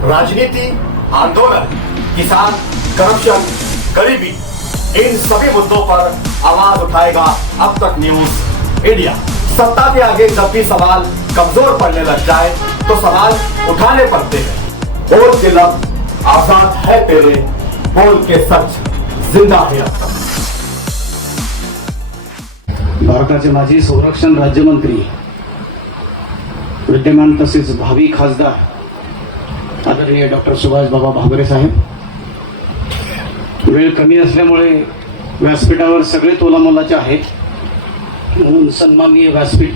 राजनीति, आंदोलन, किसान, करप्शन, गरीबी, इन सभी मुद्दों पर आवाज़ उठाएगा अब तक न्यूज़ इंडिया। सत्ता के आगे जब भी सवाल कमज़ोर पड़ने लग जाए तो सवाल उठाने पड़ते हैं। बोल के लब आज़ाद है तेरे, बोल के सच, ज़िंदा है अब तक। भारताचे माजी संरक्षण राज्यमंत्री, विद्यमान तसेच भावी खासदार आदरणीय डॉक्टर सुभाष बाबा भाबरे साहेब. वेळ कमी असल्यामुळे व्यासपीठावर सगळे तोलामोलाचे आहेत. म्हणून सन्माननीय व्यासपीठ.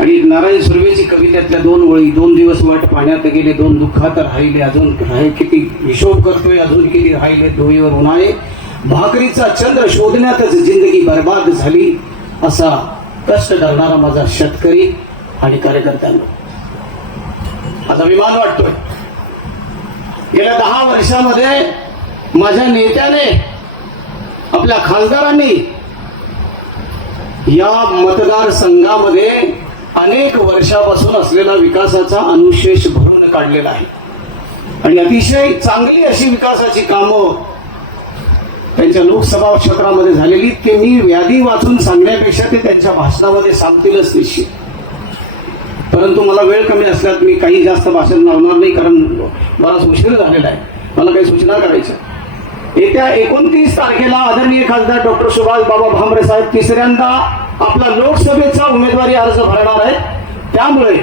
आणि नारायण सुर्वेची कवितेतल्या दोन ओळी दोन दिवस वाट पाण्यात गेले दोन दुःखात राहिले अजून किती हिशोब करतोय अजून किती राहिले डोळीवर उन्हाळे भाकरीचा चंद्र शोधण्यातच जिंदगी बर्बाद झाली असा कष्ट धरणारा माझा शेतकरी आणि कार्यकर्त्यांना. अभिमान वाटतोय. गेल्या दहा वर्षामध्ये माझ्या नेत्याने आपल्या खासदारांनी या मतदारसंघामध्ये अनेक वर्षापासून असलेला विकासाचा अनुशेष भरून काढलेला आहे. आणि अतिशय चांगली अशी विकासाची कामं त्यांच्या लोकसभा क्षेत्रामध्ये झालेली ते मी व्याधी वाचून सांगण्यापेक्षा ते त्यांच्या भाषणामध्ये सांगतीलच निश्चित. परंतु मला वेळ कमी असल्यात मी काही जास्त भाषण लावणार नाही कारण बराच उशीर झालेला आहे. मला काही सूचना करायच्या येत्या एकोणतीस तारखेला आदरणीय खासदार डॉक्टर सुभाष बाबा भामरे साहेब तिसऱ्यांदा आपला लोकसभेचा उमेदवारी अर्ज भरणार आहे त्यामुळे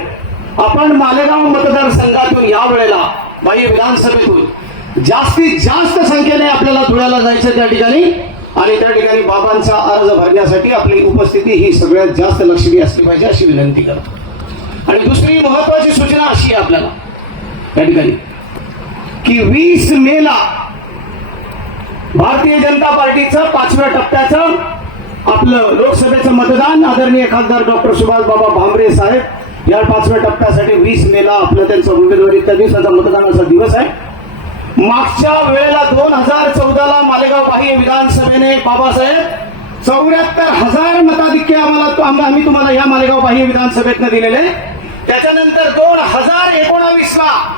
आपण मालेगाव मतदारसंघातून या वेळेला बाह्य विधानसभेतून जास्तीत जास्त संख्येने आपल्याला धुळ्याला जायचं त्या ठिकाणी. आणि त्या ठिकाणी बाबांचा अर्ज भरण्यासाठी आपली उपस्थिती ही सगळ्यात जास्त लक्षणीय असली पाहिजे अशी विनंती करतो. आणि दुसरी महत्वाची सूचना अशी आहे आपल्याला त्या ठिकाणी की वीस मेला भारतीय जनता पार्टीचं पाचव्या टप्प्याचं आपलं लोकसभेचं मतदान. आदरणीय खासदार डॉक्टर सुभाष बाबा भामरे साहेब या पाचव्या टप्प्यासाठी वीस मेला आपलं त्यांचं उमेदवारी. त्या दिवसाचा मतदानाचा दिवस आहे. मागच्या वेळेला दोन हजार चौदाला मालेगाव बाह्य विधानसभेने बाबासाहेब चौऱ्याहत्तर हजार मताधिक्य आम्हाला तो- आम्ही आम्ही तुम्हाला या मालेगाव बाह्य विधानसभेतनं दिलेले. त्याच्यानंतर दोन हजार एकोणावीस ला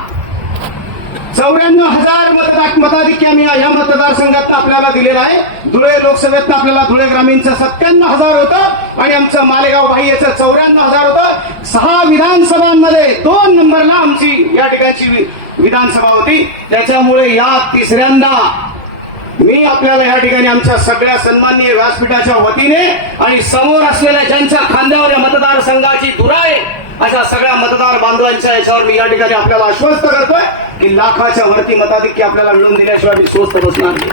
चौऱ्याण्णव हजार मतदार मताधिक्य या मतदारसंघात आपल्याला दिलेला आहे. धुळे लोकसभेत आपल्याला धुळे ग्रामीणचं सत्त्याण्णव हजार होतं आणि आमचं मालेगाव बाह्यचं चौऱ्याण्णव हजार होतं. सहा विधानसभांमध्ये दोन नंबरला आमची या ठिकाणची वि- विधानसभा होती. त्याच्यामुळे या तिसऱ्यांदा मी आपल्याला या ठिकाणी आमच्या सगळ्या सन्माननीय व्यासपीठाच्या वतीने आणि समोर असलेल्या ज्यांच्या खांद्यावर या मतदारसंघाची धुरा आहे अशा सगळ्या मतदार बांधवांच्या याच्यावर मी या ठिकाणी आपल्याला आश्वस्त करतोय की लाखाच्या वरती मताधिक्य आपल्याला मिळवून दिल्याशिवाय मी स्वस्त बसणार नाही.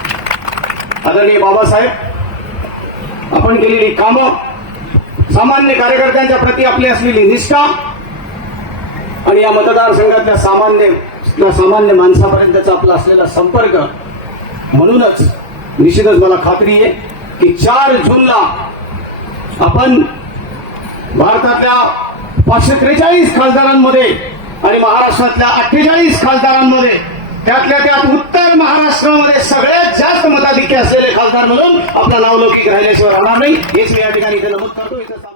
आदरणीय बाबासाहेब आपण केलेली कामं सामान्य कार्यकर्त्यांच्या प्रती आपली असलेली निष्ठा आणि या मतदारसंघातल्या सामान्य त्या सामान्य माणसापर्यंतचा आपला असलेला संपर्क म्हणूनच निश्चितच मला खात्री आहे की चार जूनला आपण भारतातल्या पाचशे त्रेचाळीस खासदारांमध्ये आणि महाराष्ट्रातल्या अठ्ठेचाळीस खासदारांमध्ये. त्यातल्या त्यात उत्तर महाराष्ट्रामध्ये सगळ्यात जास्त मताधिक्य असलेले खासदार म्हणून आपला नावलौकिक राहिल्याशिवाय राहणार नाही. हेच मी या ठिकाणी इथे नमूद करतो.